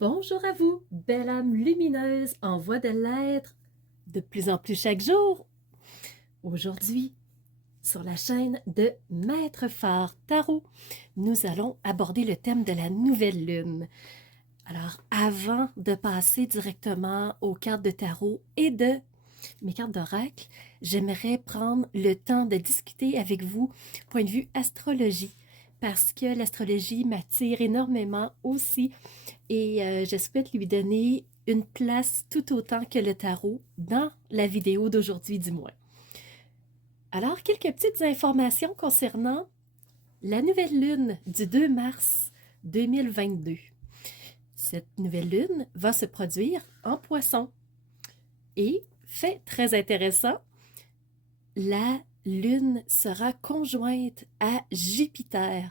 Bonjour à vous, belle âme lumineuse en voie de l'être de plus en plus chaque jour. Aujourd'hui, sur la chaîne de Maître Phare Tarot, nous allons aborder le thème de la nouvelle lune. Alors, avant de passer directement aux cartes de tarot et de mes cartes d'oracle, j'aimerais prendre le temps de discuter avec vous point de vue astrologie, parce que l'astrologie m'attire énormément aussi et je souhaite lui donner une place tout autant que le tarot dans la vidéo d'aujourd'hui du moins. Alors, quelques petites informations concernant la nouvelle lune du 2 mars 2022. Cette nouvelle lune va se produire en poisson. Et, fait très intéressant, la lune sera conjointe à Jupiter.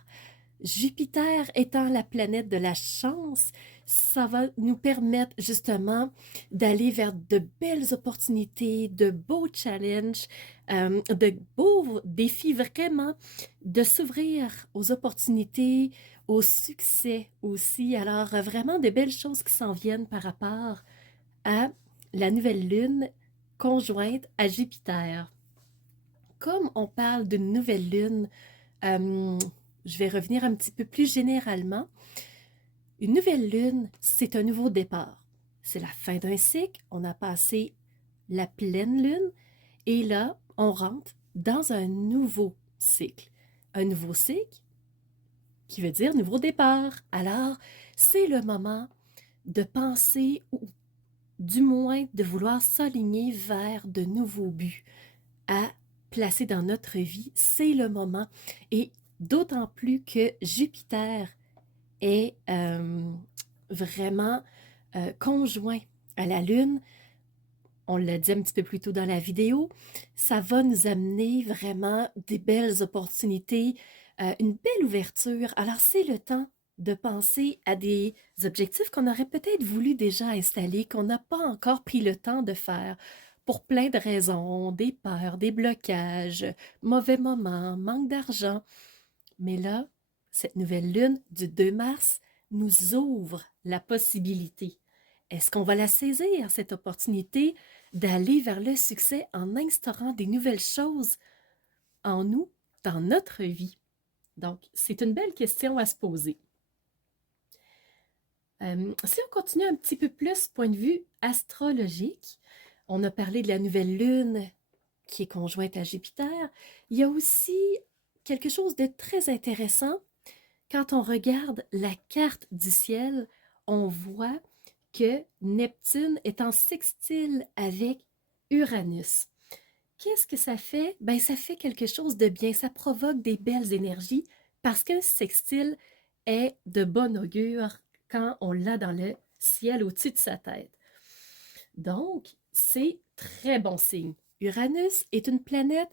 Jupiter étant la planète de la chance, ça va nous permettre justement d'aller vers de belles opportunités, de beaux challenges, de beaux défis vraiment, de s'ouvrir aux opportunités, au succès aussi. Alors vraiment de belles choses qui s'en viennent par rapport à la nouvelle lune conjointe à Jupiter. Comme on parle d'une nouvelle lune, euh, je vais revenir un petit peu plus généralement. Une nouvelle lune, c'est un nouveau départ. C'est la fin d'un cycle, on a passé la pleine lune et là, on rentre dans un nouveau cycle. Un nouveau cycle qui veut dire nouveau départ. Alors, c'est le moment de penser ou du moins de vouloir s'aligner vers de nouveaux buts à placer dans notre vie. C'est le moment et d'autant plus que Jupiter est vraiment conjoint à la Lune. On l'a dit un petit peu plus tôt dans la vidéo, ça va nous amener vraiment des belles opportunités, une belle ouverture. Alors, c'est le temps de penser à des objectifs qu'on aurait peut-être voulu déjà installer, qu'on n'a pas encore pris le temps de faire pour plein de raisons, des peurs, des blocages, mauvais moments, manque d'argent. Mais là, cette nouvelle lune du 2 mars nous ouvre la possibilité. Est-ce qu'on va la saisir, cette opportunité d'aller vers le succès en instaurant des nouvelles choses en nous, dans notre vie? Donc, c'est une belle question à se poser. Si on continue un petit peu plus, point de vue astrologique, on a parlé de la nouvelle lune qui est conjointe à Jupiter. Il y a aussi quelque chose de très intéressant. Quand on regarde la carte du ciel, on voit que Neptune est en sextile avec Uranus. Qu'est-ce que ça fait? Ben, ça fait quelque chose de bien, ça provoque des belles énergies parce qu'un sextile est de bon augure quand on l'a dans le ciel au-dessus de sa tête. Donc, c'est très bon signe. Uranus est une planète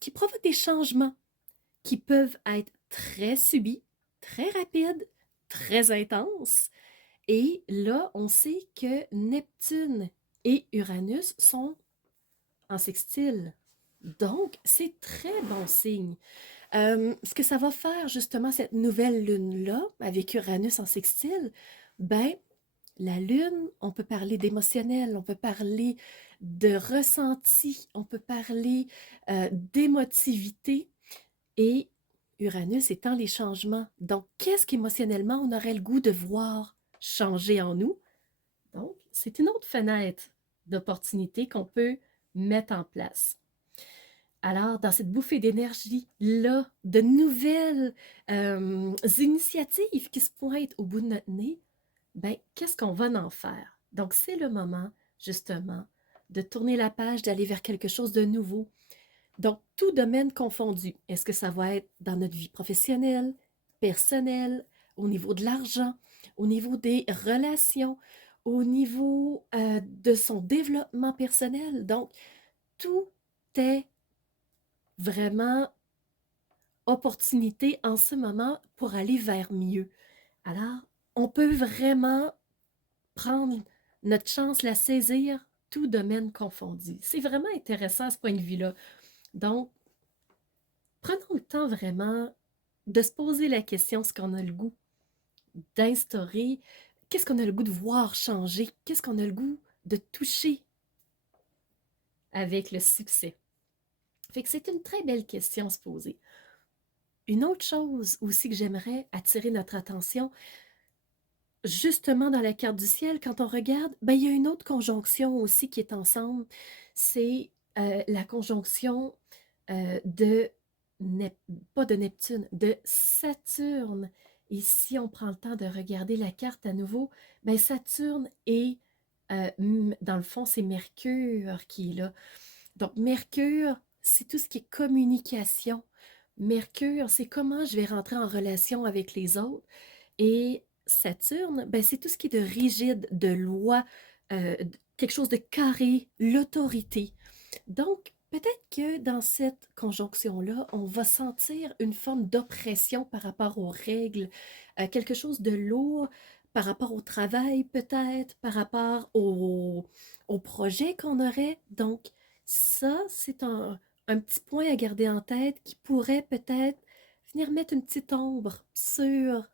qui provoque des changements qui peuvent être très subis, très rapides, très intenses. Et là, on sait que Neptune et Uranus sont en sextile. Donc, c'est très bon signe. Ce que ça va faire justement cette nouvelle lune-là, avec Uranus en sextile, ben, la lune, on peut parler d'émotionnel, on peut parler de ressenti, on peut parler d'émotivité et Uranus étant les changements. Donc, qu'est-ce qu'émotionnellement on aurait le goût de voir changer en nous? Donc, c'est une autre fenêtre d'opportunité qu'on peut mettre en place. Alors, dans cette bouffée d'énergie-là, de nouvelles initiatives qui se pointent au bout de notre nez, ben, qu'est-ce qu'on va en faire? Donc, c'est le moment, justement, de tourner la page, d'aller vers quelque chose de nouveau. Donc, tout domaine confondu. Est-ce que ça va être dans notre vie professionnelle, personnelle, au niveau de l'argent, au niveau des relations, au niveau de son développement personnel? Donc, tout est vraiment opportunité en ce moment pour aller vers mieux. Alors, on peut vraiment prendre notre chance, la saisir, tout domaine confondu. C'est vraiment intéressant à ce point de vue-là. Donc, prenons le temps vraiment de se poser la question, ce qu'on a le goût d'instaurer, qu'est-ce qu'on a le goût de voir changer? Qu'est-ce qu'on a le goût de toucher avec le succès? Fait que c'est une très belle question à se poser. Une autre chose aussi que j'aimerais attirer notre attention, justement dans la carte du ciel, quand on regarde, ben, il y a une autre conjonction aussi qui est ensemble. C'est la conjonction de pas de Neptune, de Saturne. Et si on prend le temps de regarder la carte à nouveau, ben Saturne est, dans le fond, c'est Mercure qui est là. Donc, Mercure, c'est tout ce qui est communication. Mercure, c'est comment je vais rentrer en relation avec les autres. Et Saturne, ben, c'est tout ce qui est de rigide, de loi, quelque chose de carré, l'autorité. Donc, peut-être que dans cette conjonction-là, on va sentir une forme d'oppression par rapport aux règles, quelque chose de lourd par rapport au travail, peut-être, par rapport au projet qu'on aurait. Donc, ça, c'est un petit point à garder en tête qui pourrait peut-être venir mettre une petite ombre sur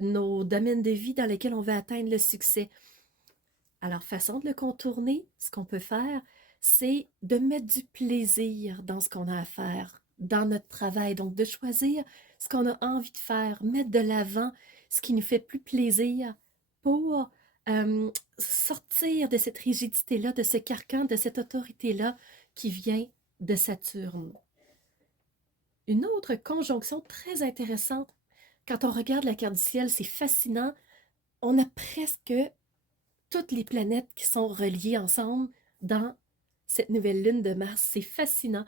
nos domaines de vie dans lesquels on veut atteindre le succès. Alors, façon de le contourner, ce qu'on peut faire, c'est de mettre du plaisir dans ce qu'on a à faire, dans notre travail. Donc, de choisir ce qu'on a envie de faire, mettre de l'avant ce qui nous fait plus plaisir pour sortir de cette rigidité-là, de ce carcan, de cette autorité-là qui vient de Saturne. Une autre conjonction très intéressante, quand on regarde la carte du ciel, c'est fascinant. On a presque toutes les planètes qui sont reliées ensemble dans cette nouvelle lune de Mars. C'est fascinant.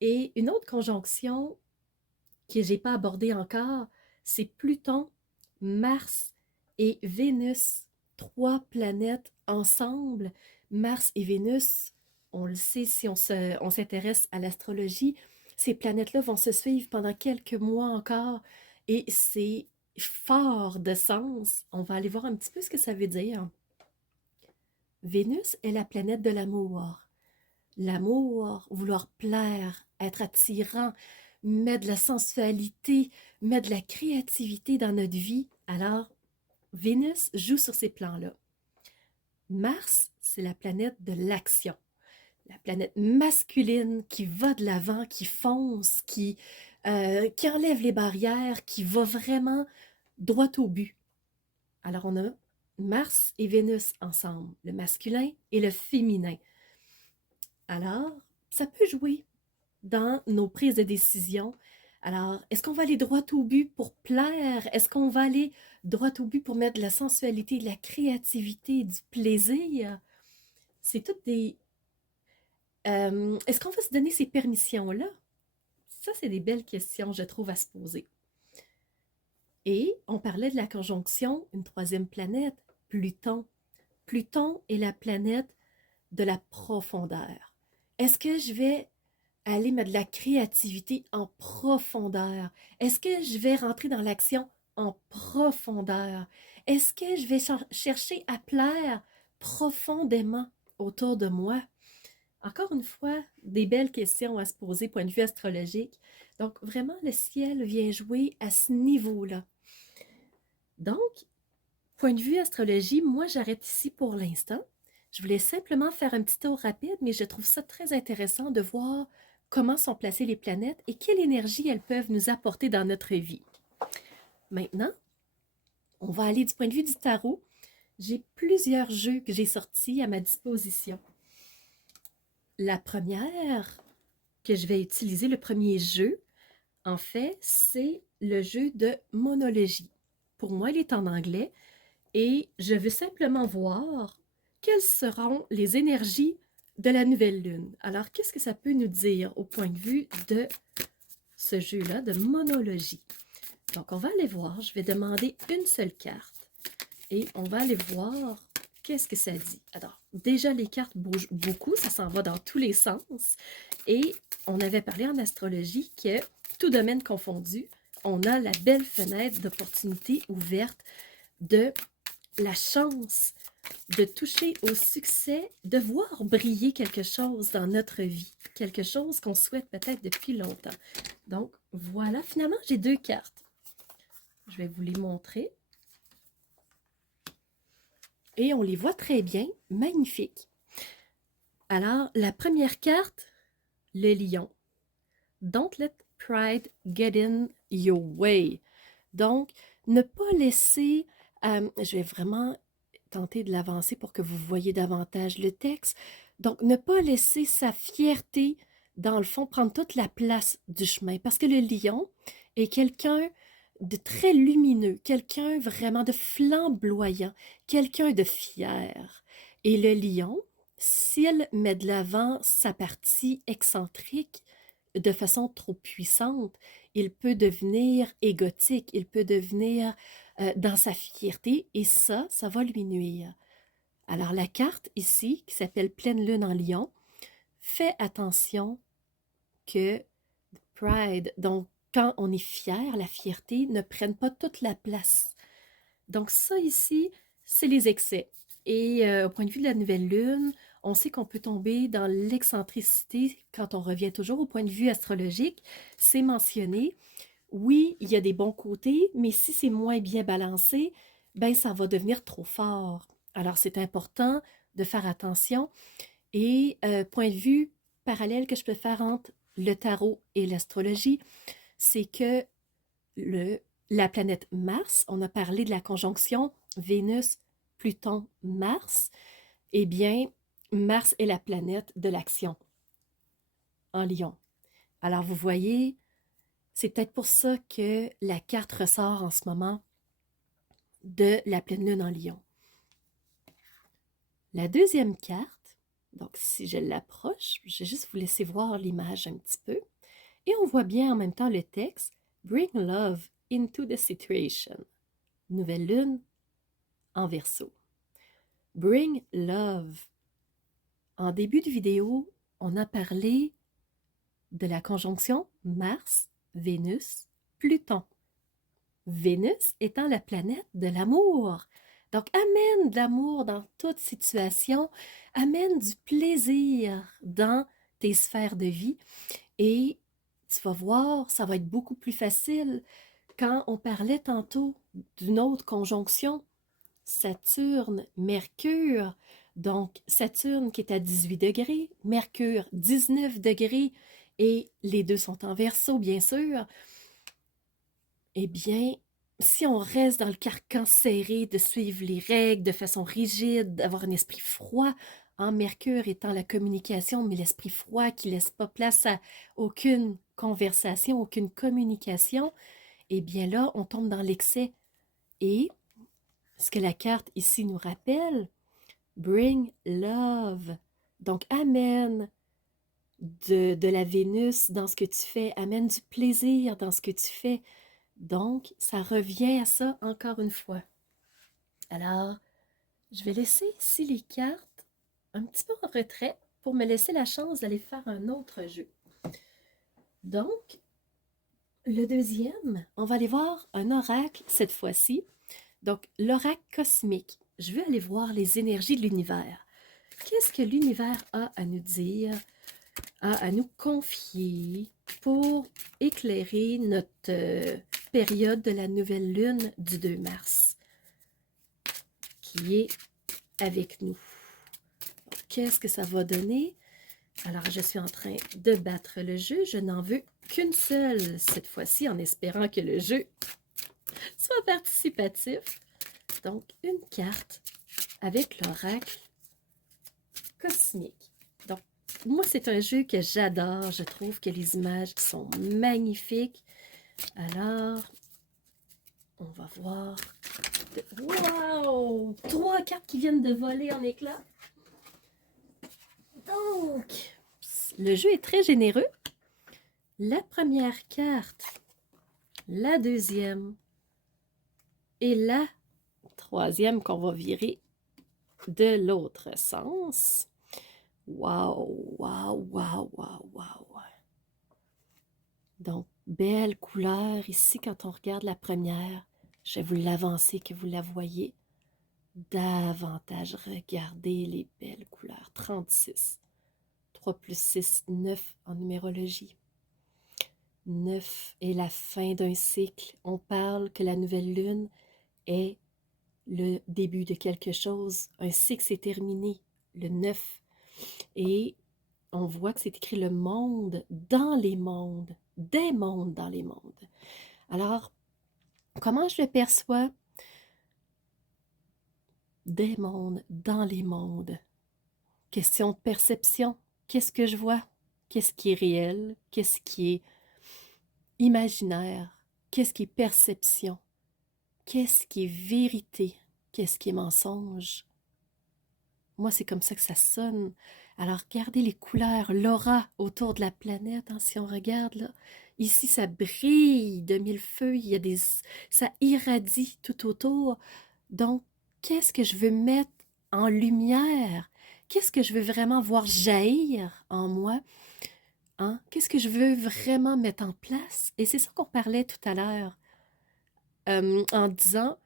Et une autre conjonction que je n'ai pas abordée encore, c'est Pluton, Mars et Vénus. Trois planètes ensemble. Mars et Vénus, on le sait si on s'intéresse à l'astrologie, ces planètes-là vont se suivre pendant quelques mois encore et c'est fort de sens. On va aller voir un petit peu ce que ça veut dire. Vénus est la planète de l'amour. L'amour, vouloir plaire, être attirant, mettre de la sensualité, mettre de la créativité dans notre vie. Alors, Vénus joue sur ces plans-là. Mars, c'est la planète de l'action. La planète masculine qui va de l'avant, qui fonce, qui enlève les barrières, qui va vraiment droit au but. Alors, on a Mars et Vénus ensemble, le masculin et le féminin. Alors, ça peut jouer dans nos prises de décision. Alors, est-ce qu'on va aller droit au but pour plaire? Est-ce qu'on va aller droit au but pour mettre de la sensualité, de la créativité, du plaisir? C'est toutes des... est-ce qu'on va se donner ces permissions-là? Ça, c'est des belles questions, je trouve, à se poser. Et on parlait de la conjonction, une troisième planète, Pluton. Pluton est la planète de la profondeur. Est-ce que je vais aller mettre de la créativité en profondeur? Est-ce que je vais rentrer dans l'action en profondeur? Est-ce que je vais chercher à plaire profondément autour de moi? Encore une fois, des belles questions à se poser, point de vue astrologique. Donc, vraiment, le ciel vient jouer à ce niveau-là. Donc, point de vue astrologie, moi, j'arrête ici pour l'instant. Je voulais simplement faire un petit tour rapide, mais je trouve ça très intéressant de voir comment sont placées les planètes et quelle énergie elles peuvent nous apporter dans notre vie. Maintenant, on va aller du point de vue du tarot. J'ai plusieurs jeux que j'ai sortis à ma disposition. La première que je vais utiliser, le premier jeu, en fait, c'est le jeu de monologie. Pour moi, il est en anglais et je veux simplement voir quelles seront les énergies de la nouvelle lune. Alors, qu'est-ce que ça peut nous dire au point de vue de ce jeu-là de monologie? Donc, on va aller voir. Je vais demander une seule carte et on va aller voir qu'est-ce que ça dit. Alors, déjà, les cartes bougent beaucoup. Ça s'en va dans tous les sens. Et on avait parlé en astrologie que, tout domaine confondu, on a la belle fenêtre d'opportunité ouverte de la chance de toucher au succès, de voir briller quelque chose dans notre vie, quelque chose qu'on souhaite peut-être depuis longtemps. Donc, voilà, finalement, j'ai deux cartes. Je vais vous les montrer. et on les voit très bien, magnifiques. Alors, la première carte, le lion. Don't let pride get in your way. Donc, ne pas laisser, je vais vraiment tenter de l'avancer pour que vous voyez davantage le texte. Donc, ne pas laisser sa fierté, dans le fond, prendre toute la place du chemin. Parce que le lion est quelqu'un de très lumineux, quelqu'un vraiment de flamboyant, quelqu'un de fier. Et le lion, s'il met de l'avant sa partie excentrique de façon trop puissante, il peut devenir égotique, il peut devenir dans sa fierté et ça va lui nuire. Alors la carte ici, qui s'appelle Pleine Lune en Lion, fait attention que Pride, donc quand on est fier, la fierté ne prenne pas toute la place. Donc ça ici, c'est les excès. Et au point de vue de la nouvelle lune, on sait qu'on peut tomber dans l'excentricité quand on revient toujours au point de vue astrologique. C'est mentionné. Oui, il y a des bons côtés, mais si c'est moins bien balancé, ben ça va devenir trop fort. Alors c'est important de faire attention. Et point de vue parallèle que je peux faire entre le tarot et l'astrologie, c'est que le, la planète Mars, on a parlé de la conjonction Vénus, Pluton, Mars, eh bien, Mars est la planète de l'action en Lion. Alors, vous voyez, c'est peut-être pour ça que la carte ressort en ce moment de la pleine lune en Lion. La deuxième carte, donc si je l'approche, je vais juste vous laisser voir l'image un petit peu, et on voit bien en même temps le texte Bring love into the situation. Nouvelle lune en Verseau. Bring love. En début de vidéo, on a parlé de la conjonction Mars, Vénus, Pluton. Vénus étant la planète de l'amour. Donc, amène de l'amour dans toute situation, amène du plaisir dans tes sphères de vie et tu vas voir, ça va être beaucoup plus facile. Quand on parlait tantôt d'une autre conjonction, Saturne, Mercure, donc Saturne qui est à 18 degrés, Mercure 19 degrés, et les deux sont en Verseau, bien sûr, eh bien, si on reste dans le carcan serré de suivre les règles de façon rigide, d'avoir un esprit froid, en Mercure étant la communication, mais l'esprit froid qui ne laisse pas place à aucune conversation, aucune communication, eh bien là, on tombe dans l'excès. Et ce que la carte ici nous rappelle, bring love. Donc, amène de la Vénus dans ce que tu fais, amène du plaisir dans ce que tu fais. Donc, ça revient à ça encore une fois. Alors, je vais laisser ici les cartes un petit peu en retrait pour me laisser la chance d'aller faire un autre jeu. Donc, le deuxième, on va aller voir un oracle cette fois-ci. Donc, l'oracle cosmique. Je veux aller voir les énergies de l'univers. Qu'est-ce que l'univers a à nous dire, a à nous confier pour éclairer notre période de la nouvelle lune du 2 mars qui est avec nous. Qu'est-ce que ça va donner? Alors, je suis en train de battre le jeu. Je n'en veux qu'une seule cette fois-ci en espérant que le jeu soit participatif. Donc, une carte avec l'oracle cosmique. Donc, moi, c'est un jeu que j'adore. Je trouve que les images sont magnifiques. Alors, on va voir. Wow! 3 cartes qui viennent de voler en éclats. Donc, le jeu est très généreux. La première carte, la deuxième et la troisième qu'on va virer de l'autre sens. Wow, wow, wow, wow, wow. Donc, belle couleur ici quand on regarde la première. Je vais vous l'avancer que vous la voyez davantage. Regardez les belles couleurs. 36. 3 plus 6, 9 en numérologie. 9 est la fin d'un cycle. On parle que la nouvelle lune est le début de quelque chose. Un cycle s'est terminé, le 9. Et on voit que c'est écrit le monde dans les mondes, des mondes dans les mondes. Alors, comment je le perçois? Des mondes dans les mondes. Question de perception. Qu'est-ce que je vois? Qu'est-ce qui est réel? Qu'est-ce qui est imaginaire? Qu'est-ce qui est perception? Qu'est-ce qui est vérité? Qu'est-ce qui est mensonge? Moi, c'est comme ça que ça sonne. Alors, regardez les couleurs, l'aura autour de la planète, hein, si on regarde là. Ici, ça brille de mille feux, ça irradie tout autour. Donc, qu'est-ce que je veux mettre en lumière? Qu'est-ce que je veux vraiment voir jaillir en moi? Hein? Qu'est-ce que je veux vraiment mettre en place? Et c'est ça qu'on parlait tout à l'heure, en disant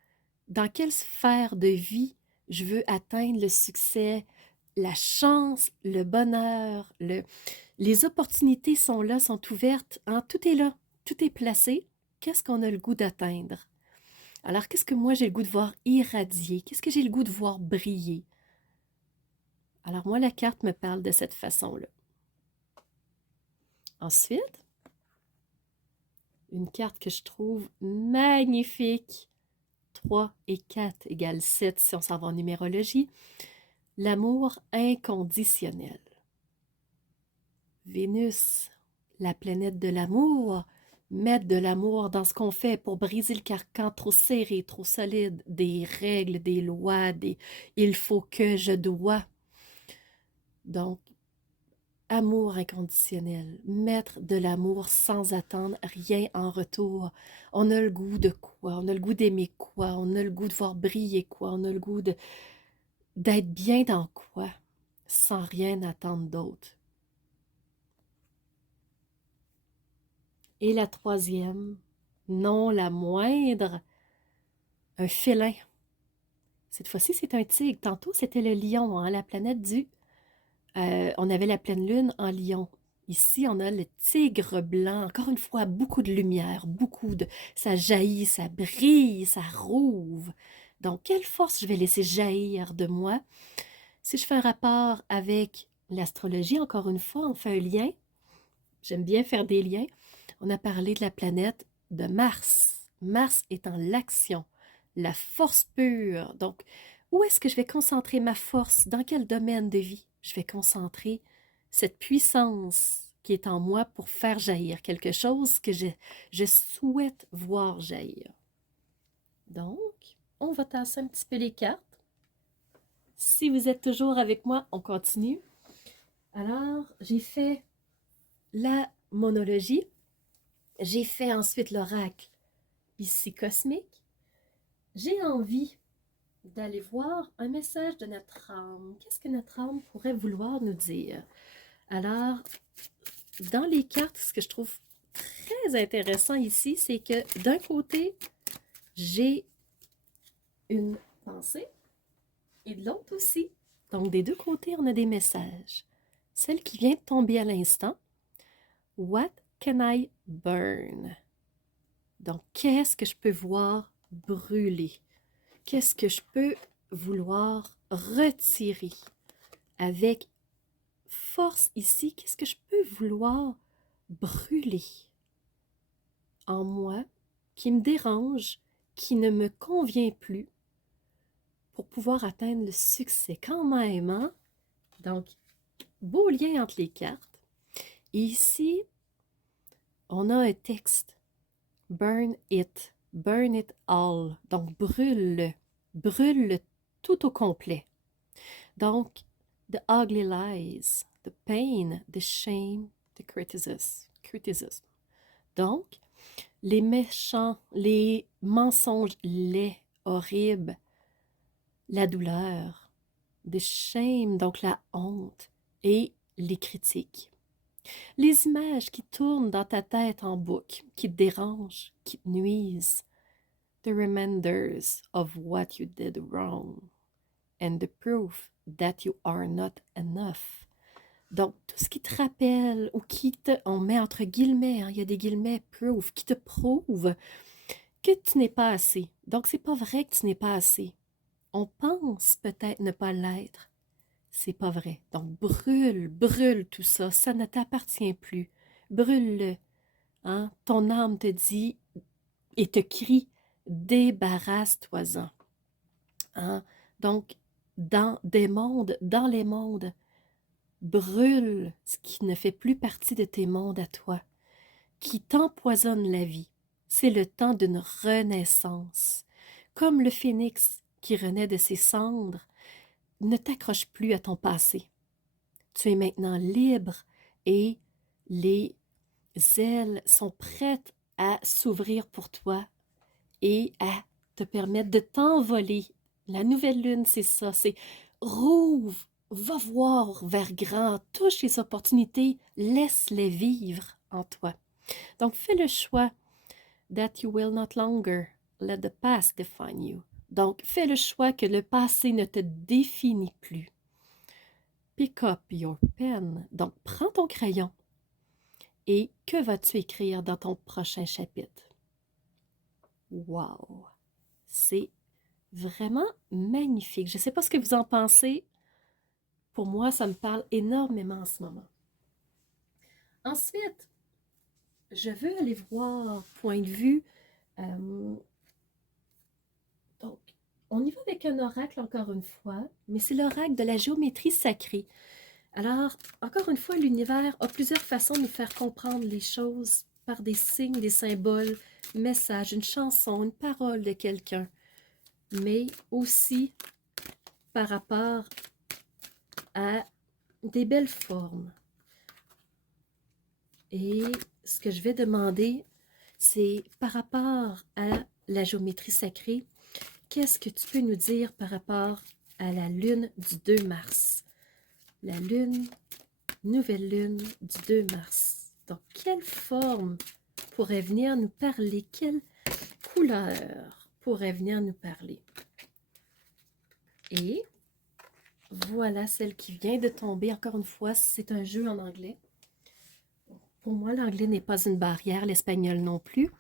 dans quelle sphère de vie je veux atteindre le succès, la chance, le bonheur, les opportunités sont là, sont ouvertes, hein? Tout est là, tout est placé. Qu'est-ce qu'on a le goût d'atteindre? Alors, qu'est-ce que moi j'ai le goût de voir irradier? Qu'est-ce que j'ai le goût de voir briller? Alors, moi, la carte me parle de cette façon-là. Ensuite, une carte que je trouve magnifique. 3 et 4 égale 7 si on s'en va en numérologie. L'amour inconditionnel. Vénus, la planète de l'amour, mettre de l'amour dans ce qu'on fait pour briser le carcan trop serré, trop solide, des règles, des lois, des il faut que, je dois. Donc, amour inconditionnel, mettre de l'amour sans attendre rien en retour. On a le goût de quoi? On a le goût d'aimer quoi? On a le goût de voir briller quoi? On a le goût d'être bien dans quoi? Sans rien attendre d'autre. Et la troisième, non la moindre, un félin. Cette fois-ci, c'est un tigre. Tantôt, c'était le lion, hein, la planète du... on avait la pleine lune en lion. Ici, on a le tigre blanc. Encore une fois, beaucoup de lumière, beaucoup de... Ça jaillit, ça brille, ça rouve. Donc, quelle force je vais laisser jaillir de moi? Si je fais un rapport avec l'astrologie, encore une fois, on fait un lien. J'aime bien faire des liens. On a parlé de la planète de Mars. Mars étant l'action, la force pure. Donc, où est-ce que je vais concentrer ma force? Dans quel domaine de vie je vais concentrer cette puissance qui est en moi pour faire jaillir quelque chose que je souhaite voir jaillir? Donc, on va tasser un petit peu les cartes. Si vous êtes toujours avec moi, on continue. Alors, j'ai fait la monologie. J'ai fait ensuite l'oracle ici cosmique. J'ai envie d'aller voir un message de notre âme. Qu'est-ce que notre âme pourrait vouloir nous dire? Alors, dans les cartes, ce que je trouve très intéressant ici, c'est que d'un côté, j'ai une pensée et de l'autre aussi. Donc, des deux côtés, on a des messages. Celle qui vient de tomber à l'instant, What can I burn? Donc, qu'est-ce que je peux voir brûler? Qu'est-ce que je peux vouloir retirer? Avec force ici, qu'est-ce que je peux vouloir brûler en moi qui me dérange, qui ne me convient plus pour pouvoir atteindre le succès quand même, hein? Donc, beau lien entre les cartes. Et ici, on a un texte. Burn it all. Donc, brûle tout au complet. Donc, the ugly lies, the pain, the shame, the criticism. Donc, les méchants, les mensonges laids, horribles, la douleur, the shame, donc la honte, et les critiques. Les images qui tournent dans ta tête en boucle, qui te dérangent, qui te nuisent. The reminders of what you did wrong and the proof that you are not enough. Donc, tout ce qui te rappelle ou on met entre guillemets, hein, il y a des guillemets, proof, qui te prouve que tu n'es pas assez. Donc, c'est pas vrai que tu n'es pas assez. On pense peut-être ne pas l'être. C'est pas vrai. Donc brûle, brûle tout ça. Ça ne t'appartient plus. Brûle-le. Hein? Ton âme te dit et te crie, débarrasse-toi-en. Hein? Donc, dans les mondes, brûle ce qui ne fait plus partie de tes mondes à toi, qui t'empoisonne la vie. C'est le temps d'une renaissance. Comme le phénix qui renaît de ses cendres, ne t'accroche plus à ton passé. Tu es maintenant libre et les ailes sont prêtes à s'ouvrir pour toi et à te permettre de t'envoler. La nouvelle lune, c'est ça, c'est rouvre, va voir vers grand, touche les opportunités, laisse-les vivre en toi. Donc, fais le choix that you will not longer let the past define you. Donc, fais le choix que le passé ne te définit plus. Pick up your pen. Donc, prends ton crayon et que vas-tu écrire dans ton prochain chapitre? Wow! C'est vraiment magnifique. Je ne sais pas ce que vous en pensez. Pour moi, ça me parle énormément en ce moment. Ensuite, je veux aller voir point de vue. Donc, on y va avec un oracle encore une fois, mais c'est l'oracle de la géométrie sacrée. Alors, encore une fois, l'univers a plusieurs façons de nous faire comprendre les choses par des signes, des symboles, messages, une chanson, une parole de quelqu'un, mais aussi par rapport à des belles formes. Et ce que je vais demander, c'est par rapport à la géométrie sacrée, qu'est-ce que tu peux nous dire par rapport à la lune du 2 mars? La lune, nouvelle lune du 2 mars. Donc, quelle forme pourrait venir nous parler? Quelle couleur pourrait venir nous parler? Et voilà celle qui vient de tomber. Encore une fois, c'est un jeu en anglais. Pour moi, l'anglais n'est pas une barrière, l'espagnol non plus.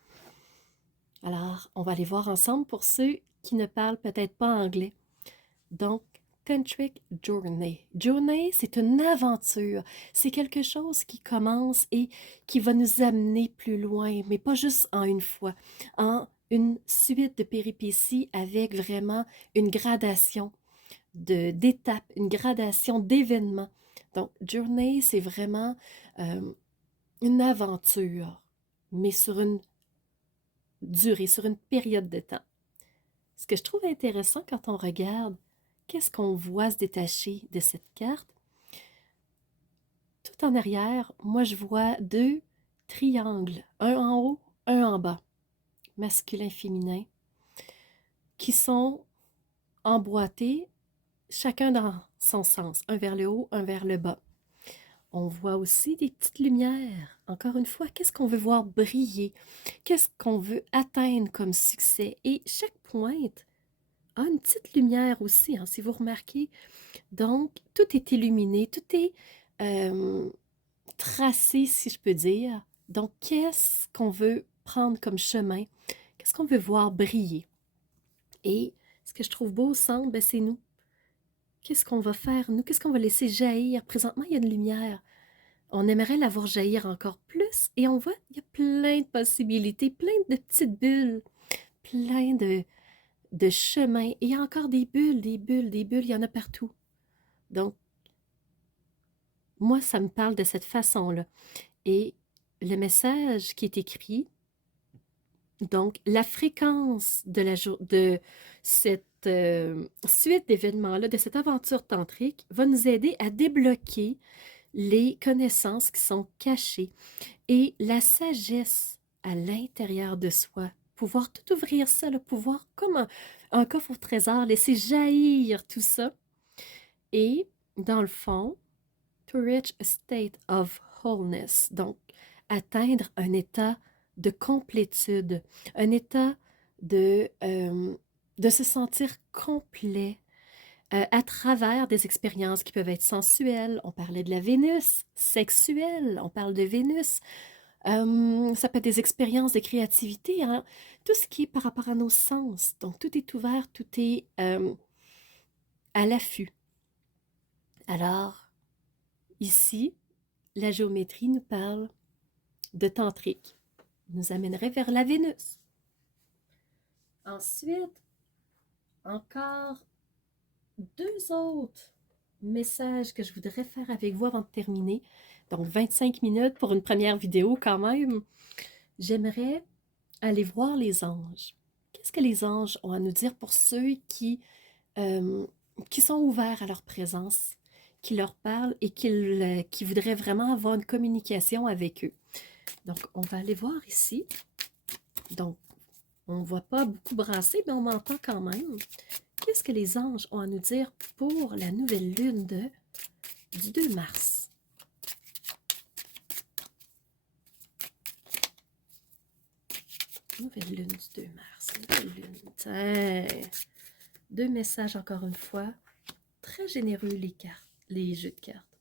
Alors, on va aller voir ensemble pour ceux qui ne parlent peut-être pas anglais. Donc, Tantric Journey. Journey, c'est une aventure. C'est quelque chose qui commence et qui va nous amener plus loin, mais pas juste en une fois, en une suite de péripéties avec vraiment une gradation d'étapes, une gradation d'événements. Donc, Journey, c'est vraiment une aventure, mais sur une durée, sur une période de temps. Ce que je trouve intéressant quand on regarde, qu'est-ce qu'on voit se détacher de cette carte? Tout en arrière, moi je vois deux triangles, un en haut, un en bas, masculin-féminin, qui sont emboîtés, chacun dans son sens, un vers le haut, un vers le bas. On voit aussi des petites lumières. Encore une fois, qu'est-ce qu'on veut voir briller? Qu'est-ce qu'on veut atteindre comme succès? Et chaque pointe a une petite lumière aussi, hein, si vous remarquez. Donc, tout est illuminé, tout est tracé, si je peux dire. Donc, qu'est-ce qu'on veut prendre comme chemin? Qu'est-ce qu'on veut voir briller? Et ce que je trouve beau au centre, ben, c'est nous. Qu'est-ce qu'on va faire, nous? Qu'est-ce qu'on va laisser jaillir? Présentement, il y a une lumière. On aimerait la voir jaillir encore plus et on voit, il y a plein de possibilités, plein de petites bulles, plein de chemins. Et il y a encore des bulles, des bulles, des bulles, il y en a partout. Donc, moi, ça me parle de cette façon-là. Et le message qui est écrit, donc la fréquence de cette suite d'événements-là, de cette aventure tantrique, va nous aider à débloquer les connaissances qui sont cachées et la sagesse à l'intérieur de soi. Pouvoir tout ouvrir ça, là, pouvoir, comme un coffre au trésor, laisser jaillir tout ça. Et, dans le fond, to reach a state of wholeness, donc atteindre un état de complétude, un état de se sentir complet à travers des expériences qui peuvent être sensuelles. On parlait de la Vénus, sexuelle, on parle de Vénus. Ça peut être des expériences de créativité, hein? Tout ce qui est par rapport à nos sens. Donc, tout est ouvert, tout est à l'affût. Alors, ici, la géométrie nous parle de tantrique, nous amènerait vers la Vénus. Ensuite, encore deux autres messages que je voudrais faire avec vous avant de terminer. Donc, 25 minutes pour une première vidéo quand même. J'aimerais aller voir les anges. Qu'est-ce que les anges ont à nous dire pour ceux qui sont ouverts à leur présence, qui leur parlent et qui voudraient vraiment avoir une communication avec eux? Donc, on va aller voir ici. Donc, on ne voit pas beaucoup brasser, mais on m'entend quand même. Qu'est-ce que les anges ont à nous dire pour la nouvelle lune du 2 mars? Nouvelle lune du 2 mars. Nouvelle lune. Tiens. Deux messages encore une fois. Très généreux les jeux de cartes.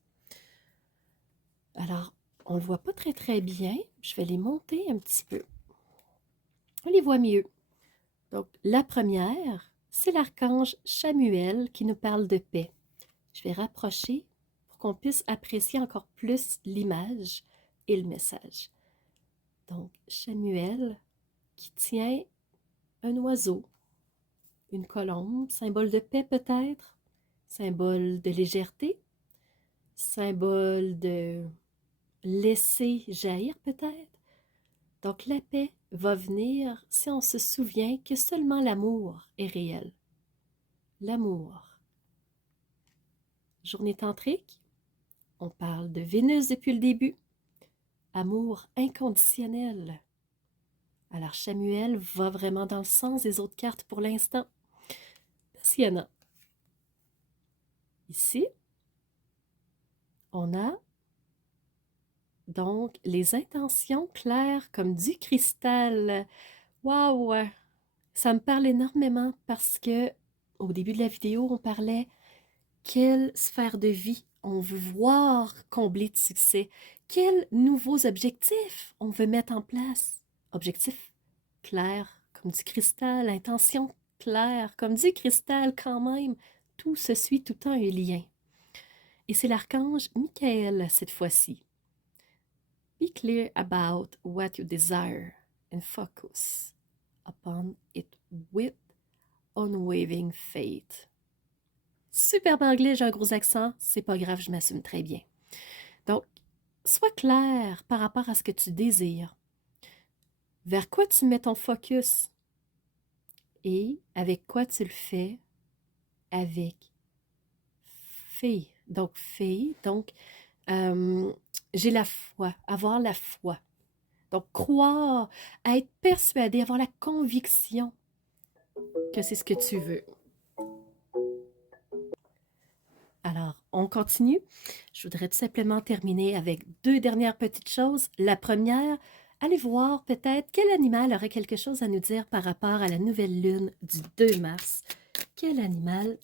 Alors, on ne le voit pas très très bien. Je vais les monter un petit peu. On les voit mieux. Donc, la première, c'est l'archange Chamuel qui nous parle de paix. Je vais rapprocher pour qu'on puisse apprécier encore plus l'image et le message. Donc, Chamuel qui tient un oiseau, une colombe, symbole de paix peut-être, symbole de légèreté, symbole de laisser jaillir peut-être. Donc, la paix va venir si on se souvient que seulement l'amour est réel. L'amour. Journée tantrique, on parle de Vénus depuis le début. Amour inconditionnel. Alors, Chamuel va vraiment dans le sens des autres cartes pour l'instant. Passionnant. Ici, on a donc les intentions claires comme du cristal. Waouh! Ça me parle énormément parce que au début de la vidéo, on parlait quelle sphère de vie on veut voir combler de succès, quels nouveaux objectifs on veut mettre en place. Objectifs clairs comme du cristal, intention claire comme du cristal quand même. Tout se suit tout le temps un lien. Et c'est l'archange Michael cette fois-ci. Be clear about what you desire and focus upon it with unwavering faith. Superbe anglais, j'ai un gros accent, c'est pas grave, je m'assume très bien. Donc, sois clair par rapport à ce que tu désires. Vers quoi tu mets ton focus et avec quoi tu le fais avec faith. Donc, j'ai la foi, avoir la foi. Donc, croire, être persuadé, avoir la conviction que c'est ce que tu veux. Alors, on continue. Je voudrais tout simplement terminer avec deux dernières petites choses. La première, allez voir peut-être quel animal aurait quelque chose à nous dire par rapport à la nouvelle lune du 2 mars. Quel animal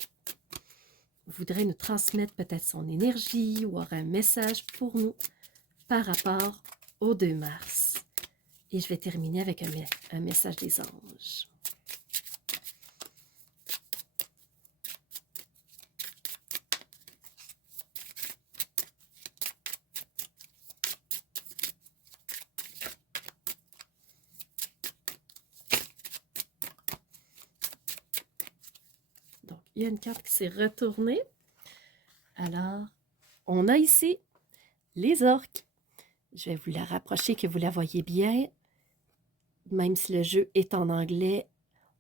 voudrait nous transmettre peut-être son énergie ou aurait un message pour nous par rapport au 2 mars. Et je vais terminer avec un message des anges. Donc, il y a une carte qui s'est retournée. Alors, on a ici les orques. Je vais vous la rapprocher, que vous la voyez bien. Même si le jeu est en anglais,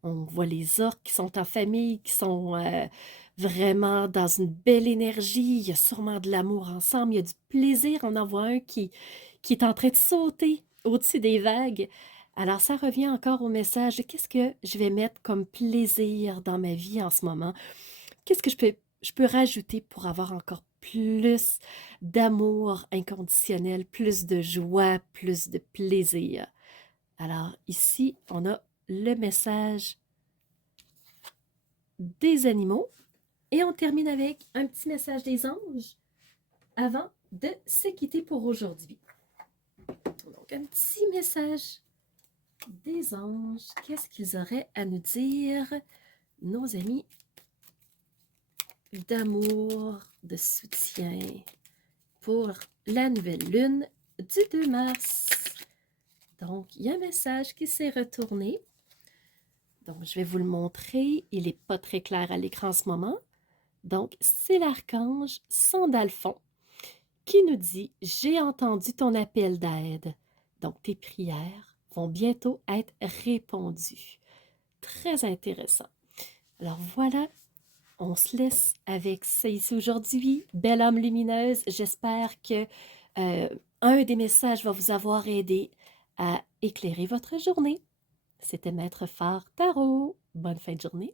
on voit les orques qui sont en famille, qui sont vraiment dans une belle énergie. Il y a sûrement de l'amour ensemble, il y a du plaisir. On en voit un qui est en train de sauter au-dessus des vagues. Alors, ça revient encore au message de qu'est-ce que je vais mettre comme plaisir dans ma vie en ce moment? Qu'est-ce que je peux rajouter pour avoir encore plus d'amour inconditionnel, plus de joie, plus de plaisir? Alors ici, on a le message des animaux et on termine avec un petit message des anges avant de se quitter pour aujourd'hui. Donc un petit message des anges. Qu'est-ce qu'ils auraient à nous dire, nos amis d'amour, de soutien pour la nouvelle lune du 2 mars. Donc, il y a un message qui s'est retourné. Donc, je vais vous le montrer. Il n'est pas très clair à l'écran en ce moment. Donc, c'est l'archange Sandalphon qui nous dit « J'ai entendu ton appel d'aide. » Donc, tes prières vont bientôt être répondues. Très intéressant. Alors voilà, on se laisse avec ça ici aujourd'hui. Belle âme lumineuse, j'espère que un des messages va vous avoir aidé à éclairer votre journée. C'était Maître Phare Tarot. Bonne fin de journée.